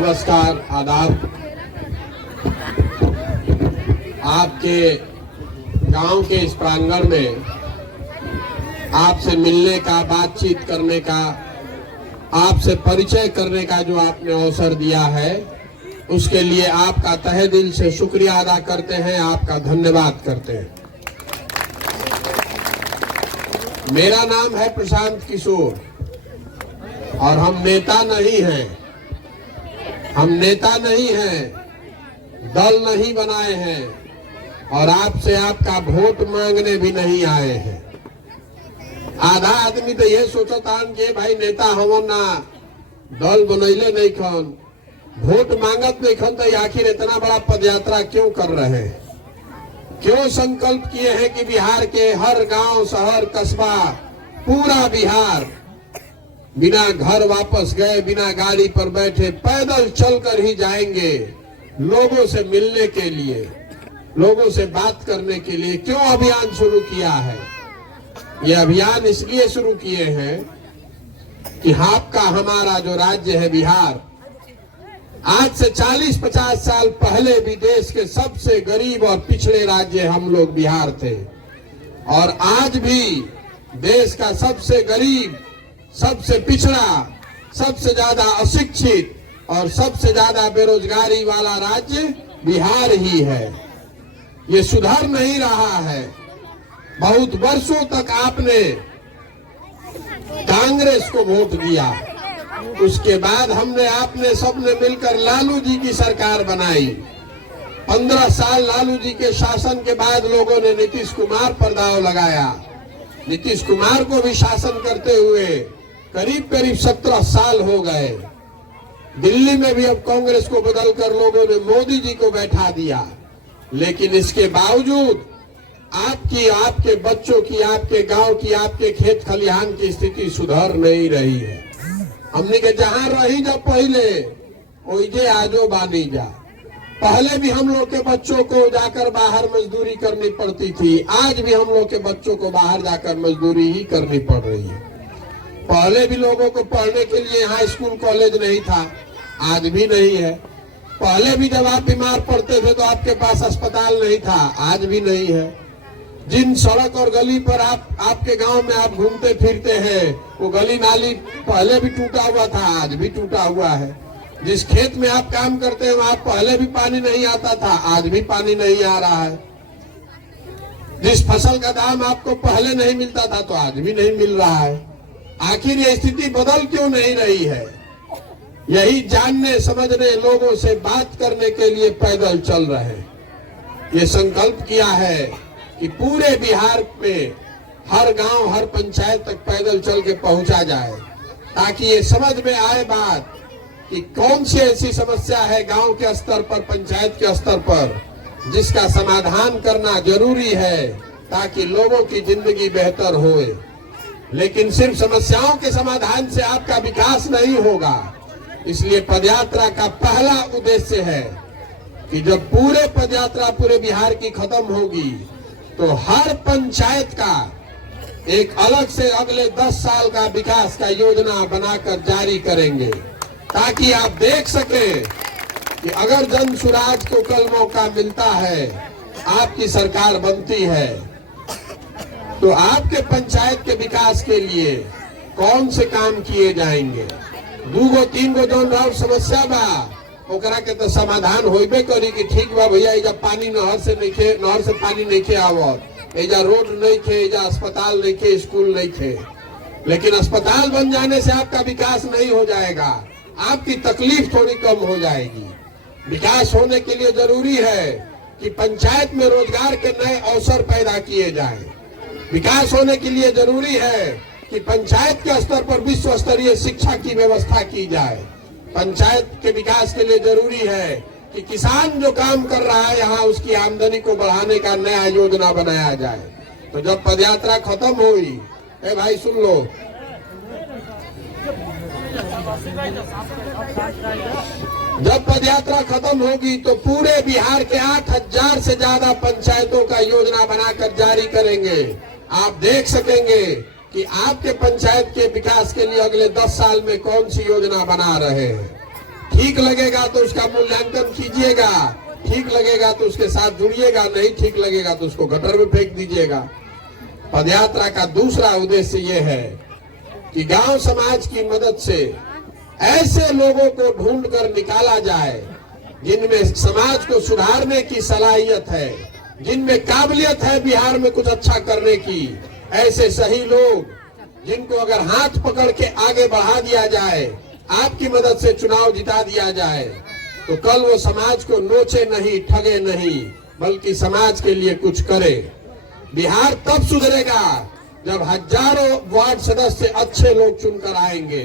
नमस्कार, आदाब। आपके गांव के इस प्रांगण में आपसे मिलने का, बातचीत करने का, आपसे परिचय करने का जो आपने अवसर दिया है, उसके लिए आपका तहे दिल से शुक्रिया अदा करते हैं, आपका धन्यवाद करते हैं। मेरा नाम है प्रशांत किशोर और हम नेता नहीं हैं। हम नेता नहीं हैं, दल नहीं बनाए हैं और आपसे आपका वोट मांगने भी नहीं आए हैं। आधा आदमी तो ये सोचतान कि भाई नेता हमन ना, दल बनैले नहीं खन, वोट मांगत नहीं खन, तो आखिर इतना बड़ा पदयात्रा क्यों कर रहे हैं? क्यों संकल्प किए हैं कि बिहार के हर गांव, शहर, कस्बा, पूरा बिहार बिना घर वापस गए, बिना गाड़ी पर बैठे, पैदल चलकर ही जाएंगे लोगों से मिलने के लिए, लोगों से बात करने के लिए? क्यों अभियान शुरू किया है? ये अभियान इसलिए शुरू किए हैं कि आपका, हमारा जो राज्य है बिहार, आज से 40-50 साल पहले भी देश के सबसे गरीब और पिछड़े राज्य हम लोग बिहार थे और आज भी देश का सबसे गरीब, सबसे पिछड़ा, सबसे ज्यादा अशिक्षित और सबसे ज्यादा बेरोजगारी वाला राज्य बिहार ही है। ये सुधर नहीं रहा है। बहुत वर्षों तक आपने कांग्रेस को वोट दिया, उसके बाद हमने, आपने सबने मिलकर लालू जी की सरकार बनाई। 15 साल लालू जी के शासन के बाद लोगों ने नीतीश कुमार पर दांव लगाया। नीतीश कुमार को भी शासन करते हुए करीब करीब 17 साल हो गए। दिल्ली में भी अब कांग्रेस को बदलकर लोगों ने मोदी जी को बैठा दिया, लेकिन इसके बावजूद आपकी, आपके बच्चों की, आपके गांव की, आपके खेत खलिहान की स्थिति सुधर नहीं रही है। हमने के जहां रही जा पहले, ओइजे आजो बानी जा। पहले भी हम लोग के बच्चों को जाकर बाहर मजदूरी करनी पड़ती थी, आज भी हम लोग के बच्चों को बाहर जाकर मजदूरी ही करनी पड़ रही है। पहले भी लोगों को पढ़ने के लिए यहाँ स्कूल कॉलेज नहीं था, आज भी नहीं है। पहले भी जब आप बीमार पड़ते थे तो आपके पास अस्पताल नहीं था, आज भी नहीं है। जिन सड़क और गली पर आपके गांव में आप घूमते फिरते हैं, वो गली नाली पहले भी टूटा हुआ था, आज भी टूटा हुआ है। जिस खेत में आप काम करते हैं वहां पहले भी पानी नहीं आता था, आज भी पानी नहीं आ रहा है। जिस फसल का दाम आपको पहले नहीं मिलता था तो आज भी नहीं मिल रहा है। आखिर ये स्थिति बदल क्यों नहीं रही है? यही जानने, समझने, लोगों से बात करने के लिए पैदल चल रहे हैं। ये संकल्प किया है कि पूरे बिहार में हर गांव, हर पंचायत तक पैदल चल के पहुंचा जाए, ताकि ये समझ में आए बात कि कौन सी ऐसी समस्या है गांव के स्तर पर, पंचायत के स्तर पर, जिसका समाधान करना जरूरी है ताकि लोगों की जिंदगी बेहतर होए। लेकिन सिर्फ समस्याओं के समाधान से आपका विकास नहीं होगा। इसलिए पदयात्रा का पहला उद्देश्य है कि जब पूरे पदयात्रा पूरे बिहार की खत्म होगी तो हर पंचायत का एक अलग से अगले 10 साल का विकास का योजना बनाकर जारी करेंगे, ताकि आप देख सकें कि अगर जन सुराज को कल मौका मिलता है, आपकी सरकार बनती है, तो आपके पंचायत के विकास के लिए कौन से काम किए जाएंगे। 2-3 जौन और समस्या बा, ओकरा के तो समाधान होइबे करी कि ठीक बा भैया, एजा पानी नहर से पानी नहीं खे आवत, एजा रोड नहीं खे, एजा अस्पताल नहीं खे, स्कूल नहीं खे। लेकिन अस्पताल बन जाने से आपका विकास नहीं हो जाएगा, आपकी तकलीफ थोड़ी कम हो जाएगी। विकास होने के लिए जरूरी है कि पंचायत में रोजगार के नए अवसर पैदा किए जाएं। विकास होने के लिए जरूरी है कि पंचायत के स्तर पर विश्व स्तरीय शिक्षा की व्यवस्था की जाए। पंचायत के विकास के लिए जरूरी है कि किसान जो काम कर रहा है यहाँ, उसकी आमदनी को बढ़ाने का नया योजना बनाया जाए। तो जब पदयात्रा खत्म हुई, ए भाई सुन लो, जब पदयात्रा खत्म होगी तो पूरे बिहार के 8,000 से ज्यादा पंचायतों का योजना बनाकर जारी करेंगे। आप देख सकेंगे कि आपके पंचायत के विकास के लिए अगले 10 साल में कौन सी योजना बना रहे हैं। ठीक लगेगा तो उसका मूल्यांकन कीजिएगा, ठीक लगेगा तो उसके साथ जुड़िएगा, नहीं ठीक लगेगा तो उसको गटर में फेंक दीजिएगा। पदयात्रा का दूसरा उद्देश्य यह है कि गांव समाज की मदद से ऐसे लोगों को ढूंढ कर निकाला जाए जिनमें समाज को सुधारने की सलाहियत है, जिनमें काबिलियत है बिहार में कुछ अच्छा करने की। ऐसे सही लोग जिनको अगर हाथ पकड़ के आगे बढ़ा दिया जाए, आपकी मदद से चुनाव जिता दिया जाए, तो कल वो समाज को नोचे नहीं, ठगे नहीं, बल्कि समाज के लिए कुछ करे। बिहार तब सुधरेगा जब हजारों वार्ड सदस्य अच्छे लोग चुनकर आएंगे,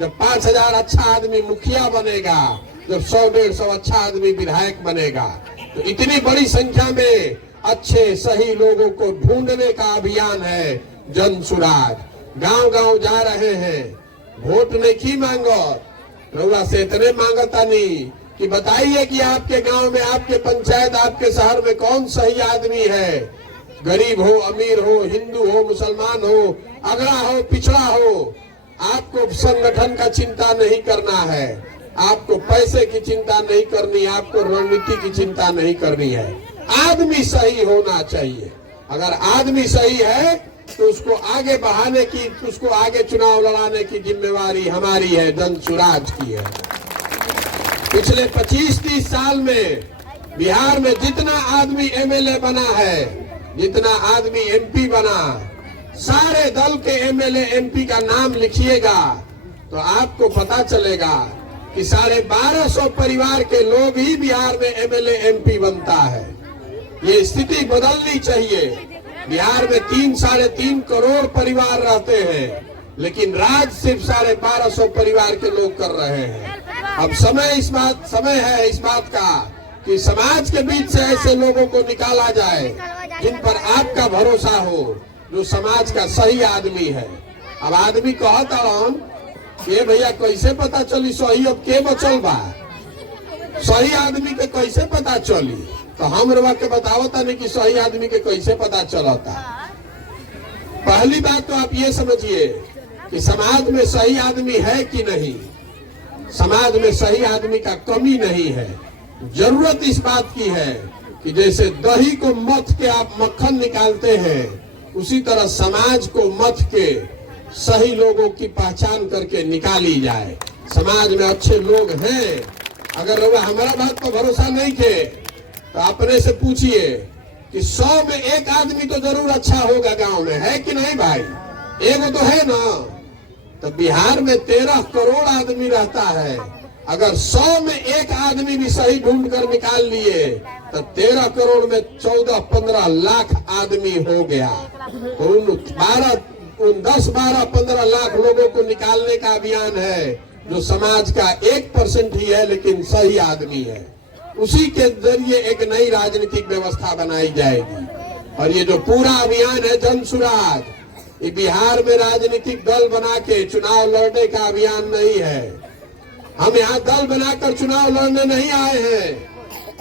जब 5000 अच्छा आदमी मुखिया बनेगा, जब 100-150 अच्छा आदमी विधायक बनेगा। तो इतनी बड़ी संख्या में अच्छे सही लोगों को ढूंढने का अभियान है जन सुराज। गांव गांव जा रहे हैं, वोट नहीं मांगो, रउआ से इतने मांगता नहीं कि बताइए कि आपके गांव में, आपके पंचायत, आपके शहर में कौन सही आदमी है। गरीब हो, अमीर हो, हिंदू हो, मुसलमान हो, अगड़ा हो, पिछड़ा हो, आपको संगठन का चिंता नहीं करना है, आपको पैसे की चिंता नहीं करनी, आपको रणनीति की चिंता नहीं करनी है। आदमी सही होना चाहिए। अगर आदमी सही है तो उसको आगे बढ़ाने की, उसको आगे चुनाव लड़ाने की जिम्मेवारी हमारी है, जन सुराज की है। पिछले 25-30 साल में बिहार में जितना आदमी एमएलए बना है, जितना आदमी एमपी बना, सारे दल के एमएलए एमपी का नाम लिखिएगा तो आपको पता चलेगा कि 1250 परिवार के लोग ही बिहार में एमएलए एमपी बनता है। ये स्थिति बदलनी चाहिए। बिहार में 3-3.5 करोड़ परिवार रहते हैं, लेकिन राज सिर्फ 1250 परिवार के लोग कर रहे हैं। अब समय है इस बात का कि समाज के बीच से ऐसे लोगों को निकाला जाए जिन पर आपका भरोसा हो, जो समाज का सही आदमी है। अब आदमी कहता ये भैया कैसे पता चली सही अब के बचल बा, सही आदमी के कैसे पता चली? तो हम रवा के बतावता नहीं कि सही आदमी के कैसे पता चलता। पहली बात तो आप ये समझिए कि समाज में सही आदमी है कि नहीं। समाज में सही आदमी का कमी नहीं है। जरूरत इस बात की है कि जैसे दही को मथ के आप मक्खन निकालते हैं, उसी तरह समाज को मथ के सही लोगों की पहचान करके निकाली जाए। समाज में अच्छे लोग हैं। अगर हमारा बात पर भरोसा नहीं थे तो अपने से पूछिए कि 100 में एक आदमी तो जरूर अच्छा होगा गांव में, है कि नहीं भाई? एगो तो है ना। तो बिहार में 13 करोड़ आदमी रहता है। अगर 100 में एक आदमी भी सही ढूंढ कर निकाल लिए तो 13 करोड़ में 14-15 लाख आदमी हो गया। तो उन 10-12-15 लाख लोगों को निकालने का अभियान है, जो समाज का 1% ही है लेकिन सही आदमी है। उसी के जरिए एक नई राजनीतिक व्यवस्था बनाई जाएगी। और ये जो पूरा अभियान है जन सुराज, ये बिहार में राजनीतिक दल बना के चुनाव लड़ने का अभियान नहीं है। हम यहाँ दल बनाकर चुनाव लड़ने नहीं आए हैं।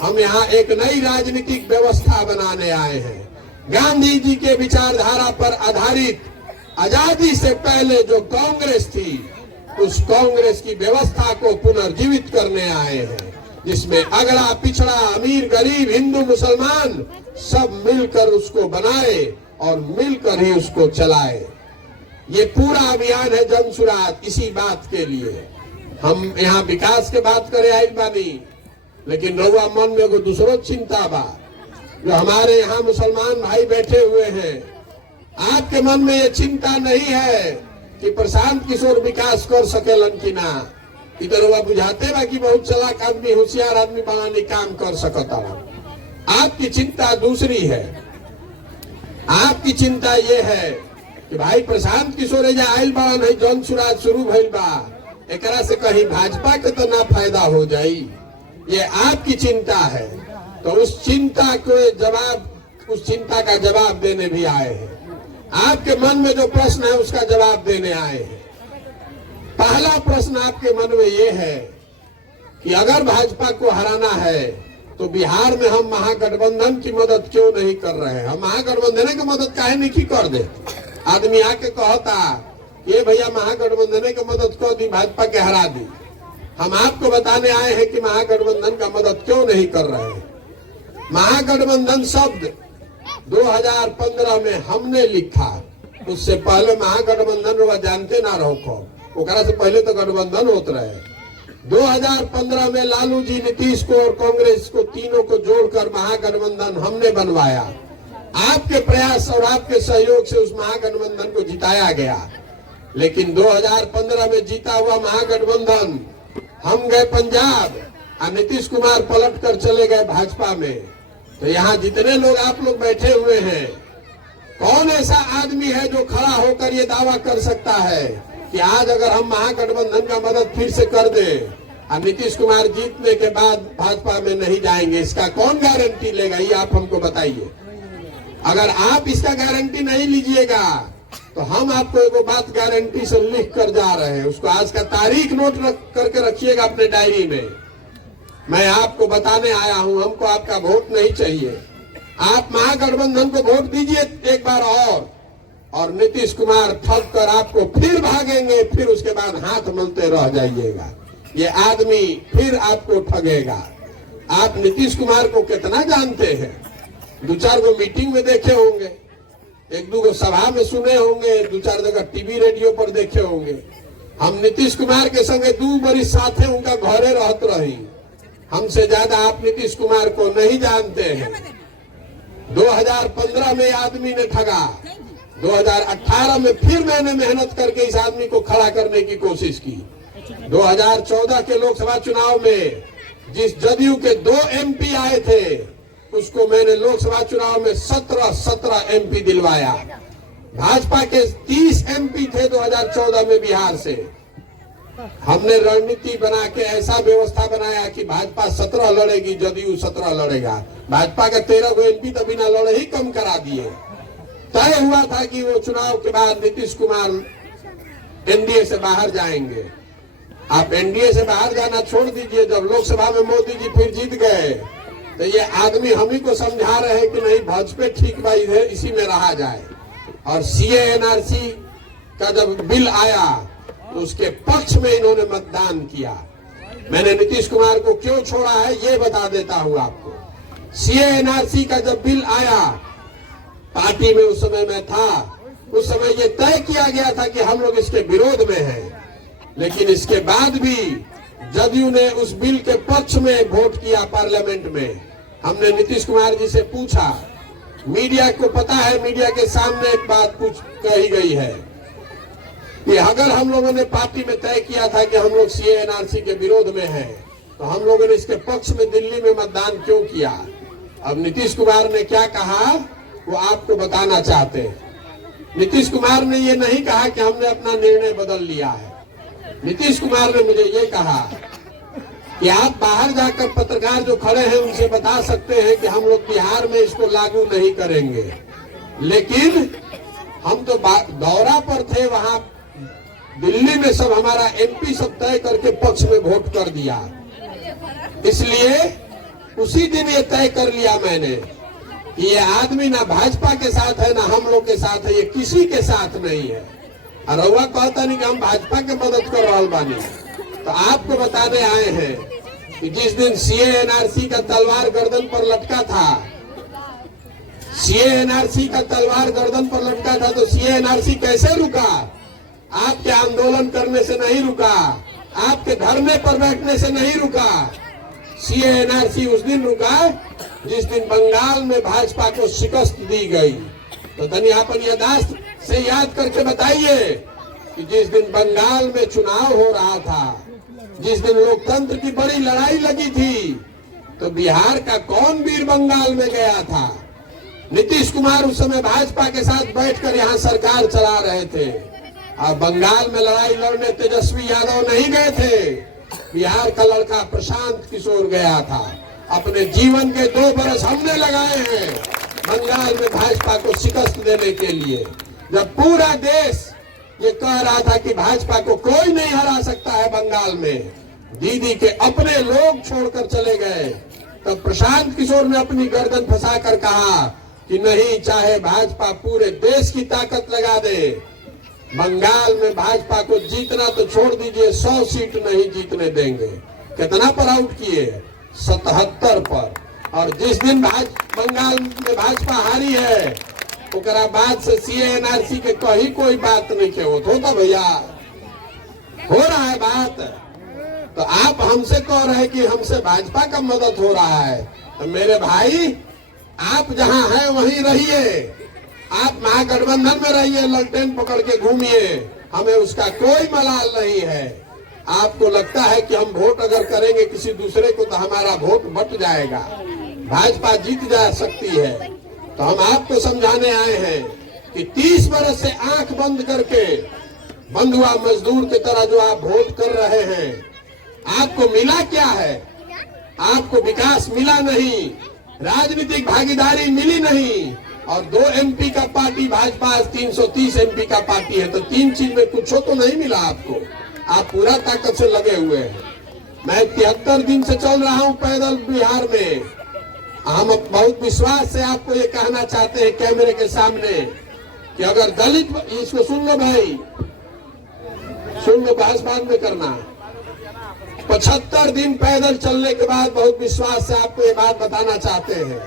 हम यहाँ एक नई राजनीतिक व्यवस्था बनाने आए हैं। गांधी जी के विचारधारा पर आधारित आजादी से पहले जो कांग्रेस थी, उस कांग्रेस की व्यवस्था को पुनर्जीवित करने आए हैं, जिसमें अगड़ा पिछड़ा, अमीर गरीब, हिंदू मुसलमान सब मिलकर उसको बनाए और मिलकर ही उसको चलाए। ये पूरा अभियान है जन सुराज। इसी बात के लिए हम यहाँ विकास के बात करे आई बानी, लेकिन रउआ मन में एगो दूसरो चिंता बा। जो हमारे यहाँ मुसलमान भाई बैठे हुए हैं, आपके मन में ये चिंता नहीं है कि प्रशांत किशोर विकास कर सकेलन कि ना। इधर रउआ बुझाते बा कि बहुत चालाक आदमी, होशियार आदमी बनाने काम कर सकता। आपकी चिंता दूसरी है। आपकी चिंता ये है कि भाई प्रशांत किशोर आयल बड़ा नहीं, जन सुराज शुरू भइल बा, एकरा से कहीं भाजपा के तो ना फायदा हो जाई। ये आपकी चिंता है। तो उस चिंता का जवाब देने भी आए हैं। आपके मन में जो प्रश्न है उसका जवाब देने आए हैं। पहला प्रश्न आपके मन में ये है कि अगर भाजपा को हराना है तो बिहार में हम महागठबंधन की मदद क्यों नहीं कर रहे हैं? हम महागठबंधन की मदद काहे नहीं कर दे? आदमी आके कहता ये भैया महागठबंधन की मदद कर दी, भाजपा के हरा दी। हम आपको बताने आए हैं कि महागठबंधन का मदद क्यों नहीं कर रहे हैं। महागठबंधन शब्द 2015 में हमने लिखा, उससे पहले महागठबंधन वो जानते ना रहो को, ओकरा से पहले तो गठबंधन होते रहे। 2015 में लालू जी, नीतीश को और कांग्रेस को, तीनों को जोड़कर महागठबंधन हमने बनवाया। आपके प्रयास और आपके सहयोग से उस महागठबंधन को जिताया गया। लेकिन 2015 में जीता हुआ महागठबंधन, हम गए पंजाब और नीतीश कुमार पलट कर चले गए भाजपा में। तो यहाँ जितने लोग आप लोग बैठे हुए हैं, कौन ऐसा आदमी है जो खड़ा होकर ये दावा कर सकता है कि आज अगर हम महागठबंधन का मदद फिर से कर दें और नीतीश कुमार जीतने के बाद भाजपा में नहीं जाएंगे? इसका कौन गारंटी लेगा, ये आप हमको बताइए। अगर आप इसका गारंटी नहीं लीजिएगा तो हम आपको एक बात गारंटी से लिख कर जा रहे हैं, उसको आज का तारीख नोट करके रखिएगा अपने डायरी में। मैं आपको बताने आया हूं, हमको आपका वोट नहीं चाहिए। आप महागठबंधन को वोट दीजिए एक बार और नीतीश कुमार ठग कर आपको फिर भागेंगे, फिर उसके बाद हाथ मलते रह जाइएगा। ये आदमी फिर आपको ठगेगा। आप नीतीश कुमार को कितना जानते हैं? 2-4 गो मीटिंग में देखे होंगे, 1-2 गो सभा में सुने होंगे, 2-4 जगह टीवी रेडियो पर देखे होंगे। हम नीतीश कुमार के संगे 2 बरिस साथे उनका घरे रहत रही। हमसे ज्यादा आप नीतीश कुमार को नहीं जानते हैं। 2015 में आदमी ने ठगा, 2018 में फिर मैंने मेहनत करके इस आदमी को खड़ा करने की कोशिश की। 2014 के लोकसभा चुनाव में जिस जदयू के 2 एमपी आए थे, उसको मैंने लोकसभा चुनाव में 17 एमपी दिलवाया। भाजपा के 30 एमपी थे 2014 में बिहार से। हमने रणनीति बना के ऐसा व्यवस्था बनाया कि भाजपा 17 लड़ेगी, जदयू 17 लड़ेगा। भाजपा का 13 गो एमपी तो बिना लड़े ही कम करा दिए। तय हुआ था कि वो चुनाव के बाद नीतीश कुमार एनडीए से बाहर जाएंगे। आप एनडीए से बाहर जाना छोड़ दीजिए, जब लोकसभा में मोदी जी फिर जीत गए तो ये आदमी हम ही को समझा रहे हैं कि नहीं, भाजपा ठीक बा, इधर इसी में रहा जाए। और सीए एनआरसी का जब बिल आया तो उसके पक्ष में इन्होंने मतदान किया। मैंने नीतीश कुमार को क्यों छोड़ा है ये बता देता हूं आपको। सीए एनआरसी का जब बिल आया, पार्टी में उस समय मैं था, उस समय ये तय किया गया था कि हम लोग इसके विरोध में हैं। लेकिन इसके बाद भी जदयू ने उस बिल के पक्ष में वोट किया पार्लियामेंट में। हमने नीतीश कुमार जी से पूछा, मीडिया को पता है, मीडिया के सामने एक बात कही गई है कि अगर हम लोगों ने पार्टी में तय किया था कि हम लोग सीए एनआरसी के विरोध में हैं, तो हम लोगों ने इसके पक्ष में दिल्ली में मतदान क्यों किया? अब नीतीश कुमार ने क्या कहा वो आपको बताना चाहते हैं। नीतीश कुमार ने ये नहीं कहा कि हमने अपना निर्णय बदल लिया है। नीतीश कुमार ने मुझे ये कहा कि आप बाहर जाकर पत्रकार जो खड़े हैं उनसे बता सकते हैं कि हम लोग बिहार में इसको लागू नहीं करेंगे, लेकिन हम तो दौरा पर थे, वहां दिल्ली में सब हमारा एमपी सब तय करके पक्ष में वोट कर दिया। इसलिए उसी दिन ये तय कर लिया मैंने कि ये आदमी ना भाजपा के साथ है ना हम लोग के साथ है, ये किसी के साथ नहीं है। और रउआ कहता नहीं कि हम भाजपा के मदद कर रहा बानी। तो आपको बताने आए हैं कि जिस दिन सीए एनआरसी का तलवार गर्दन पर लटका था, सीए एनआरसी का तलवार गर्दन पर लटका था, तो सीए एनआरसी कैसे रुका? आपके आंदोलन करने से नहीं रुका, आपके धरने पर बैठने से नहीं रुका। सीए एनआरसी उस दिन रुका जिस दिन बंगाल में भाजपा को शिकस्त दी गई। तो तनी अपन यादाश्त से याद करके बताइए कि जिस दिन बंगाल में चुनाव हो रहा था, जिस दिन लोकतंत्र की बड़ी लड़ाई लगी थी, तो बिहार का कौन वीर बंगाल में गया था? नीतीश कुमार उस समय भाजपा के साथ बैठकर यहाँ सरकार चला रहे थे। और बंगाल में लड़ाई लड़ने तेजस्वी यादव नहीं गए थे, बिहार का लड़का प्रशांत किशोर गया था। अपने जीवन के 2 बरस हमने लगाए हैं बंगाल में भाजपा को शिकस्त देने के लिए। जब पूरा देश ये कह रहा था कि भाजपा को कोई नहीं हरा सकता है बंगाल में, दीदी के अपने लोग छोड़कर चले गए, तब प्रशांत किशोर ने अपनी गर्दन फंसाकर कहा कि नहीं, चाहे भाजपा पूरे देश की ताकत लगा दे, बंगाल में भाजपा को जीतना तो छोड़ दीजिए, 100 सीट नहीं जीतने देंगे। कितना पर आउट किए? 77 पर। और जिस दिन बंगाल में भाजपा हारी है, ओकरा बाद से सीए एनआरसी के कहीं कोई बात नहीं के होता भैया, हो रहा है बात। तो आप हमसे कह रहे हैं कि हमसे भाजपा का मदद हो रहा है, तो मेरे भाई आप जहां हैं वहीं रहिए, आप महागठबंधन में रहिए, ललटेन पकड़ के घूमिए, हमें उसका कोई मलाल नहीं है। आपको लगता है कि हम वोट अगर करेंगे किसी दूसरे को तो हमारा वोट बट जाएगा, भाजपा जीत जा सकती है। तो हम आपको समझाने आए हैं कि 30 बरस से आंख बंद करके बंधुआ मजदूर की तरह जो आप वोट कर रहे हैं, आपको मिला क्या है? आपको विकास मिला नहीं, राजनीतिक भागीदारी मिली नहीं, और 2 MP का पार्टी भाजपा 330 MP का पार्टी है, तो 3 चीज में कुछ तो नहीं मिला आपको। आप पूरा ताकत से लगे हुए हैं। मैं 73 दिन से चल रहा हूं पैदल बिहार में। हम बहुत विश्वास से आपको ये कहना चाहते हैं कैमरे के सामने कि अगर दलित, इसको सुन लो भाई, सुन लो, बहस बाद में करना। 75 दिन पैदल चलने के बाद बहुत विश्वास से आपको ये बात बताना चाहते हैं,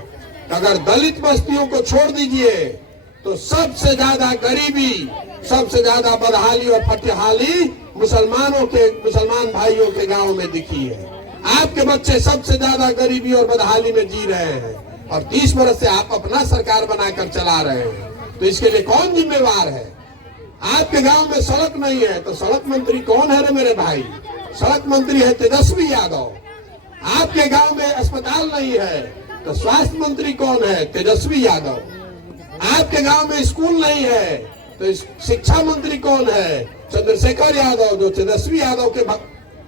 अगर दलित बस्तियों को छोड़ दीजिए तो सबसे ज्यादा गरीबी, सबसे ज्यादा बदहाली और फटहाली मुसलमान भाइयों के गांव में दिखी है। आपके बच्चे सबसे ज्यादा गरीबी और बदहाली में जी रहे हैं, और 30 वर्ष से आप अपना सरकार बनाकर चला रहे हैं। तो इसके लिए कौन जिम्मेवार है? आपके गांव में सड़क नहीं है तो सड़क मंत्री कौन है रे मेरे भाई? सड़क मंत्री है तेजस्वी यादव। आपके गांव में अस्पताल नहीं है तो स्वास्थ्य मंत्री कौन है? तेजस्वी यादव। आपके गांव में स्कूल नहीं है तो शिक्षा मंत्री कौन है? चंद्रशेखर यादव, जो तेजस्वी यादव के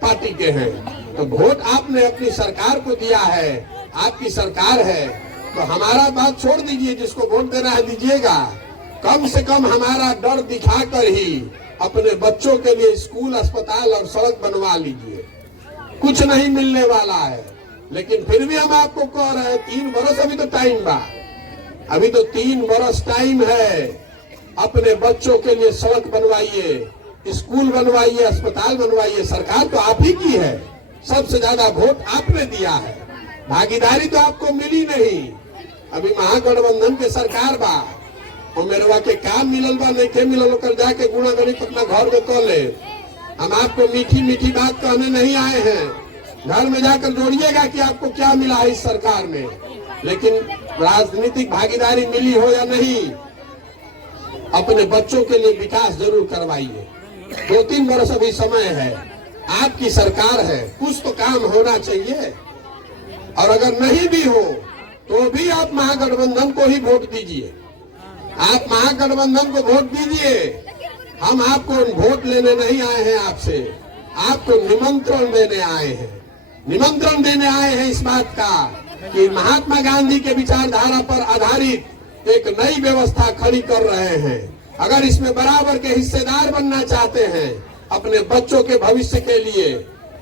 पार्टी के हैं। तो वोट आपने अपनी सरकार को दिया है, आपकी सरकार है, तो हमारा बात छोड़ दीजिए, जिसको वोट देना है दीजिएगा। कम से कम हमारा डर दिखाकर ही अपने बच्चों के लिए स्कूल, अस्पताल और सड़क बनवा लीजिए। कुछ नहीं मिलने वाला है, लेकिन फिर भी हम आपको कह रहे हैं 3 बरस अभी तो टाइम बा, अभी तो 3 बरस टाइम है। अपने बच्चों के लिए सड़क बनवाइए, स्कूल बनवाइए, अस्पताल बनवाइए। सरकार तो आप ही की है, सबसे ज्यादा वोट आपने दिया है, भागीदारी तो आपको मिली नहीं। अभी महागठबंधन के सरकार बा, और मेरे के काम मिलल बा नहीं थे मिलल, कर जाके गुणा गणित अपना घर में कर ले। हम आपको मीठी मीठी बात कहने नहीं आए हैं, घर में जाकर जोड़िएगा कि आपको क्या मिला है इस सरकार में। लेकिन राजनीतिक भागीदारी मिली हो या नहीं, अपने बच्चों के लिए विकास जरूर करवाइए। 2-3 वर्ष अभी समय है, आपकी सरकार है, कुछ तो काम होना चाहिए। और अगर नहीं भी हो तो भी आप महागठबंधन को ही वोट दीजिए, आप महागठबंधन को वोट दीजिए। हम आपको वोट लेने नहीं आए हैं आपसे, आपको निमंत्रण देने आए हैं। निमंत्रण देने आए हैं इस बात का कि महात्मा गांधी के विचारधारा पर आधारित एक नई व्यवस्था खड़ी कर रहे हैं। अगर इसमें बराबर के हिस्सेदार बनना चाहते हैं, अपने बच्चों के भविष्य के लिए,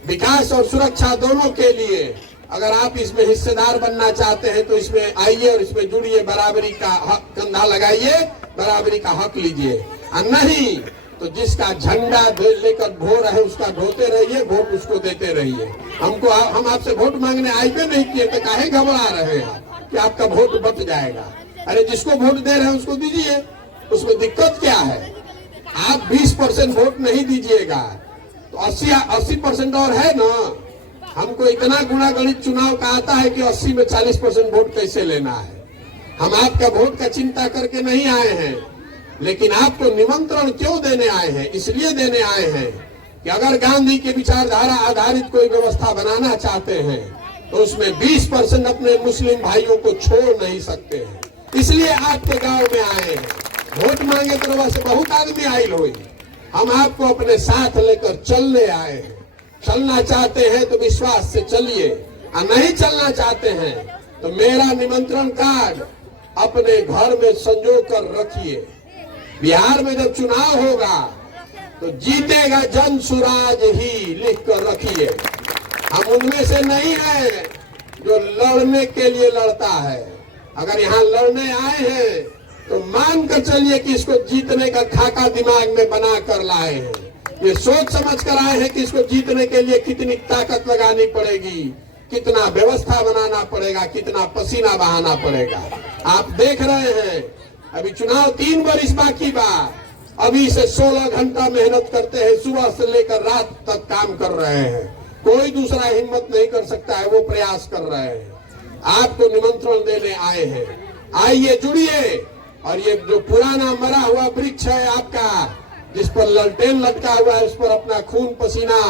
विकास और सुरक्षा दोनों के लिए, अगर आप इसमें हिस्सेदार बनना चाहते हैं तो इसमें आइए और इसमें जुड़िए, बराबरी का हक कंधा लगाइए, बराबरी का हक लीजिए। और नहीं तो जिसका झंडा लेकर ढो रहे उसका ढोते रहिए, वोट उसको देते रहिए। हम आपसे वोट मांगने आए भी नहीं किए तो काहे घबरा रहे हैं कि आपका वोट बच जाएगा? अरे जिसको वोट दे रहे हैं उसको दीजिए, उसमें दिक्कत क्या है? आप 20% वोट नहीं दीजिएगा तो 80% और है ना। हमको इतना गुणा गणित चुनाव का आता है कि 80 में 40% वोट कैसे लेना है। हम आपका वोट का चिंता करके नहीं आए हैं, लेकिन आपको निमंत्रण क्यों देने आए हैं? इसलिए देने आए हैं कि अगर गांधी के विचारधारा आधारित कोई व्यवस्था बनाना चाहते हैं तो उसमें 20% अपने मुस्लिम भाइयों को छोड़ नहीं सकते हैं। इसलिए आपके गांव में आए हैं। वोट मांगे तो वैसे बहुत आदमी आयल हुई, हम आपको अपने साथ लेकर चलने आए हैं। चलना चाहते हैं तो विश्वास से चलिए, और नहीं चलना चाहते हैं तो मेरा निमंत्रण कार्ड अपने घर में संजो कर रखिए। बिहार में जब चुनाव होगा तो जीतेगा जन सुराज ही, लिख कर रखिए। हम उनमें से नहीं हैं जो लड़ने के लिए लड़ता है। अगर यहाँ लड़ने आए हैं तो मान कर चलिए कि इसको जीतने का खाका दिमाग में बना कर लाए हैं। ये सोच समझ कर आए हैं कि इसको जीतने के लिए कितनी ताकत लगानी पड़ेगी, कितना व्यवस्था बनाना पड़ेगा, कितना पसीना बहाना पड़ेगा। आप देख रहे हैं अभी चुनाव 3 वर्ष बाकी बा, अभी से 16 घंटा मेहनत करते हैं, सुबह से लेकर रात तक काम कर रहे हैं। कोई दूसरा हिम्मत नहीं कर सकता है, वो प्रयास कर रहे हैं। आपको निमंत्रण देने आए हैं, आइए जुड़िए। और ये जो पुराना मरा हुआ वृक्ष है आपका, जिस पर ललटेन लटका हुआ है, उस पर अपना खून पसीना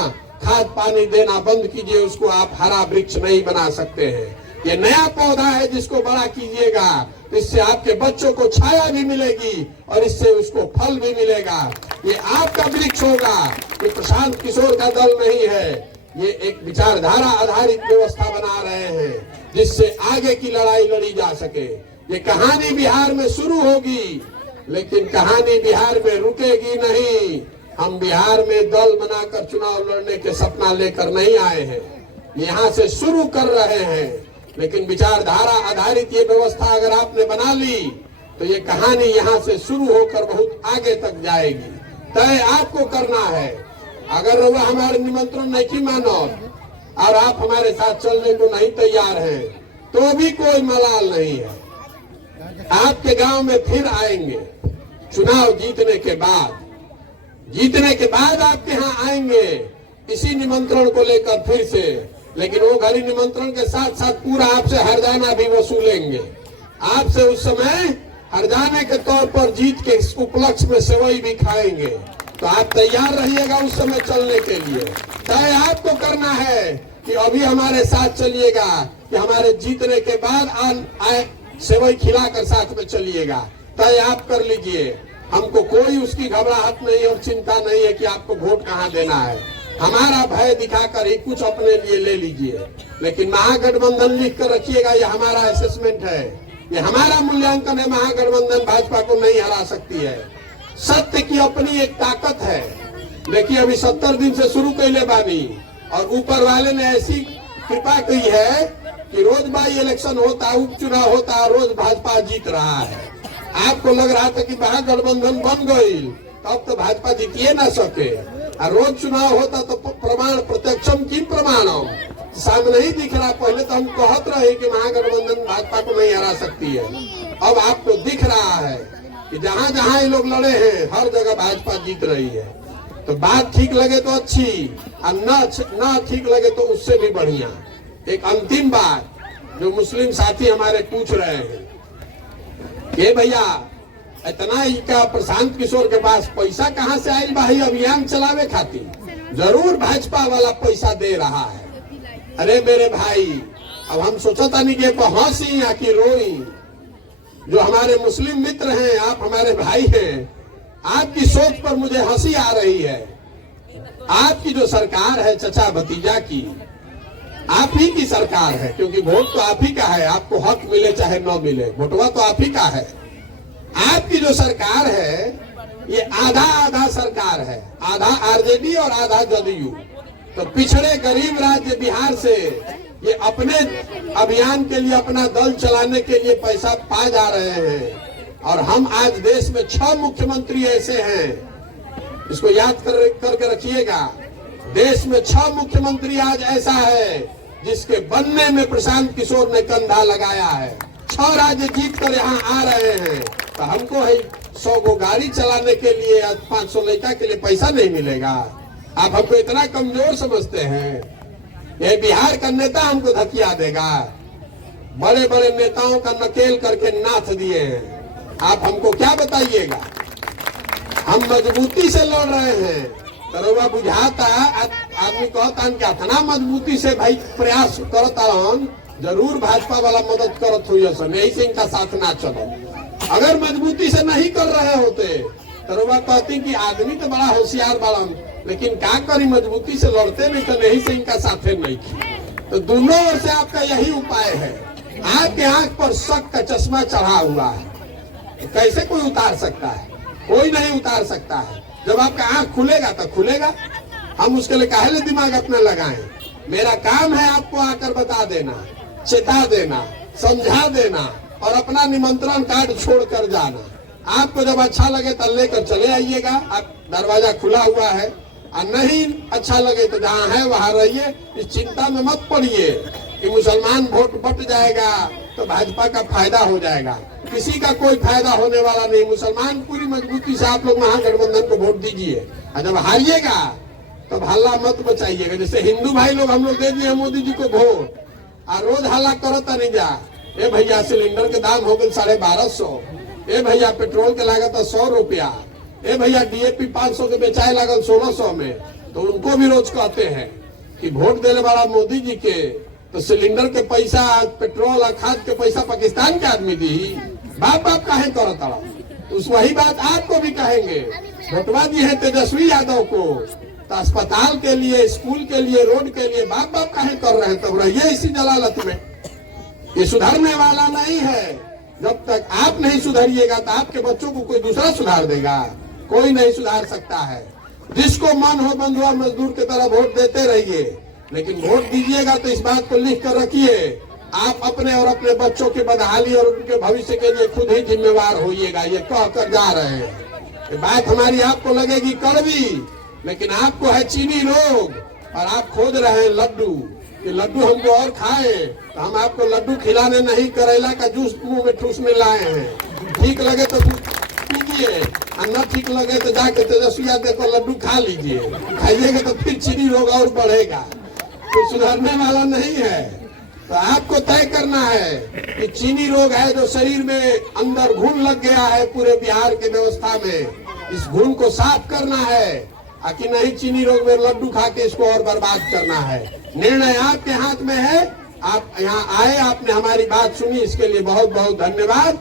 खाद पानी देना बंद कीजिए। उसको आप हरा वृक्ष नहीं बना सकते हैं। ये नया पौधा है, जिसको बड़ा कीजिएगा, इससे आपके बच्चों को छाया भी मिलेगी और इससे उसको फल भी मिलेगा। ये आपका वृक्ष होगा। ये प्रशांत किशोर का दल नहीं है, ये एक विचारधारा आधारित व्यवस्था बना रहे हैं, जिससे आगे की लड़ाई लड़ी जा सके। ये कहानी बिहार में शुरू होगी, लेकिन कहानी बिहार में रुकेगी नहीं। हम बिहार में दल बनाकर चुनाव लड़ने के सपना लेकर नहीं आए हैं, यहाँ से शुरू कर रहे हैं। लेकिन विचारधारा आधारित ये व्यवस्था अगर आपने बना ली, तो ये कहानी यहाँ से शुरू होकर बहुत आगे तक जाएगी। तय आपको करना है। अगर वह हमारे निमंत्रण नहीं मानो और आप हमारे साथ चलने को नहीं तैयार हैं, तो भी कोई मलाल नहीं है। आपके गांव में फिर आएंगे चुनाव जीतने के बाद। जीतने के बाद आपके यहाँ आएंगे इसी निमंत्रण को लेकर फिर से। लेकिन वो घड़ी निमंत्रण के साथ साथ पूरा आपसे हरजाना भी वसूलेंगे। आपसे उस समय हरजाने के तौर पर जीत के उपलक्ष्य में सेवई भी खाएंगे। तो आप तैयार रहिएगा उस समय चलने के लिए। तय आपको करना है कि अभी हमारे साथ चलिएगा, कि हमारे जीतने के बाद सेवई खिलाकर साथ में चलिएगा। तय आप कर लीजिए। हमको कोई उसकी घबराहट नहीं और चिंता नहीं है कि आपको वोट कहाँ देना है। हमारा भय दिखाकर ही कुछ अपने लिए ले लीजिए, लेकिन महागठबंधन लिख कर रखिएगा। ये हमारा असेसमेंट है, ये हमारा मूल्यांकन है। महागठबंधन भाजपा को नहीं हरा सकती है। सत्य की अपनी एक ताकत है। देखिए अभी 70 दिन से शुरू कैले बानी, और ऊपर वाले ने ऐसी कृपा की है कि रोज बाई इलेक्शन होता, उपचुनाव होता, रोज भाजपा जीत रहा है। आपको लग रहा था कि महागठबंधन बन गई, तब तो भाजपा जीतिए ना सके। और रोज चुनाव होता तो प्रमाण प्रत्यक्षम की प्रमाणम सामने ही दिख रहा। पहले तो हम कहत रहे कि महागठबंधन भाजपा को नहीं हरा सकती है। अब आपको दिख रहा है कि जहाँ जहाँ ये लोग लड़े हैं, हर जगह भाजपा जीत रही है। तो बात ठीक लगे तो अच्छी, और न ठीक लगे तो उससे भी बढ़िया। एक अंतिम बात जो मुस्लिम साथी हमारे पूछ रहे हैं कि भैया इतना ही का प्रशांत किशोर के पास पैसा कहाँ से आयल भाई अभियान चलावे खातिर? जरूर भाजपा वाला पैसा दे रहा है। अरे मेरे भाई, अब हम सोचा नहीं कि हंसी या कि रोई। जो हमारे मुस्लिम मित्र हैं, आप हमारे भाई हैं, आपकी सोच पर मुझे हंसी आ रही है। आपकी जो सरकार है चचा भतीजा की, आप ही की सरकार है, क्योंकि वोट तो आप ही का है। आपको हक मिले चाहे न मिले, वोटवा तो आप ही का है। आपकी जो सरकार है ये आधा आधा सरकार है, आधा आरजेडी और आधा जदयू। तो पिछड़े गरीब राज्य बिहार से ये अपने अभियान के लिए, अपना दल चलाने के लिए पैसा पा जा रहे हैं। और हम आज देश में 6 मुख्यमंत्री ऐसे हैं, इसको याद करके रखिएगा। देश में 6 मुख्यमंत्री आज ऐसा है जिसके बनने में प्रशांत किशोर ने कंधा लगाया है। 6 राज्य जीत कर यहाँ आ रहे हैं। तो हमको है 100 गो गाड़ी चलाने के लिए, 500 लड़का के लिए पैसा नहीं मिलेगा? आप हमको इतना कमजोर समझते हैं? ये बिहार का नेता हमको धकिया देगा? बड़े बड़े नेताओं का नकेल करके नाथ दिए हैं, आप हमको क्या बताइएगा? हम मजबूती से लड़ रहे हैं। तरुआ बुझाता आदमी कहता क्या था मजबूती से भाई प्रयास करता हन, जरूर भाजपा वाला मदद करत हुई, यही से इनका साथ ना चलो। अगर मजबूती से नहीं कर रहे होते तरुआ कहती कि आदमी तो बड़ा होशियार बड़ा, लेकिन क्या करी मजबूती से लड़ते नहीं तो नहीं से इनका साथे नहीं की। तो दोनों ओर से आपका यही उपाय है। आपके आंख पर शक का चश्मा चढ़ा हुआ है, कैसे कोई उतार सकता है? कोई नहीं उतार सकता है। जब आपका आंख खुलेगा तो खुलेगा। हम उसके लिए काहे दिमाग अपना लगाएं? मेरा काम है आपको आकर बता देना, चेता देना, समझा देना, और अपना निमंत्रण कार्ड छोड़कर जाना। आपको जब अच्छा लगे तब लेकर चले आइएगा, आप दरवाजा खुला हुआ है, और नहीं अच्छा लगे तो जहाँ है वहाँ रहिए। इस चिंता में मत पड़िए कि मुसलमान वोट बट जाएगा तो भाजपा का फायदा हो जाएगा। किसी का कोई फायदा होने वाला नहीं। मुसलमान पूरी मजबूती से आप लोग महागठबंधन को वोट दीजिए, और जब हारिएगा तब हल्ला मत बचाइएगा। जैसे हिंदू भाई लोग हम लोग दे दिए मोदी जी को वोट, और रोज हल्ला करता नहीं जा, ए भैया सिलेंडर के दाम हो गए 1250, ए भैया पेट्रोल के लागत 100 रुपया, ए भैया डीएपी 500 के बेचाए लागल 1600 में। तो उनको भी रोज कहते हैं कि वोट देने वाला मोदी जी के, तो सिलेंडर के पैसा, पेट्रोल और खाद के पैसा पाकिस्तान के आदमी दी, बाप बाप काहे करता। तो वही बात आपको भी कहेंगे। वोटवा दी है तेजस्वी यादव को, तो अस्पताल के लिए, स्कूल के लिए, रोड के लिए बाप बाप काहे कर रहे हैं। तब रहिए इसी जलालत में। ये सुधरने वाला नहीं है। जब तक आप नहीं सुधरिएगा तो आपके बच्चों को कोई दूसरा सुधार देगा? कोई नहीं सुधार सकता है। जिसको मन हो बंधुआ मजदूर की तरह वोट देते रहिए, लेकिन वोट दीजिएगा तो इस बात को लिख कर रखिए, आप अपने और अपने बच्चों की बदहाली और उनके भविष्य के लिए खुद ही जिम्मेवार होइएगा। ये कह कर जा रहे हैं। ये बात हमारी आपको लगेगी कड़वी, लेकिन आपको है चीनी रोग और आप खोज रहे हैं लड्डू, कि लड्डू हमको और खाए। तो हम आपको लड्डू खिलाने नहीं, करेला का जूस मुंह में ठूसने लाए हैं। ठीक लगे तो पीजिए, और न ठीक लगे तो जाके तेजस्वी यादव को लड्डू खा लीजिए। खाइएगा तो फिर चीनी रोग और बढ़ेगा। तो सुधरने वाला नहीं है। तो आपको तय करना है कि चीनी रोग है जो शरीर में अंदर घुन लग गया है पूरे बिहार की व्यवस्था में, इस घुन को साफ करना है, कि नहीं चीनी रोग में लड्डू खा के इसको और बर्बाद करना है। निर्णय आपके हाथ में है। आप यहाँ आए, आपने हमारी बात सुनी, इसके लिए बहुत बहुत धन्यवाद।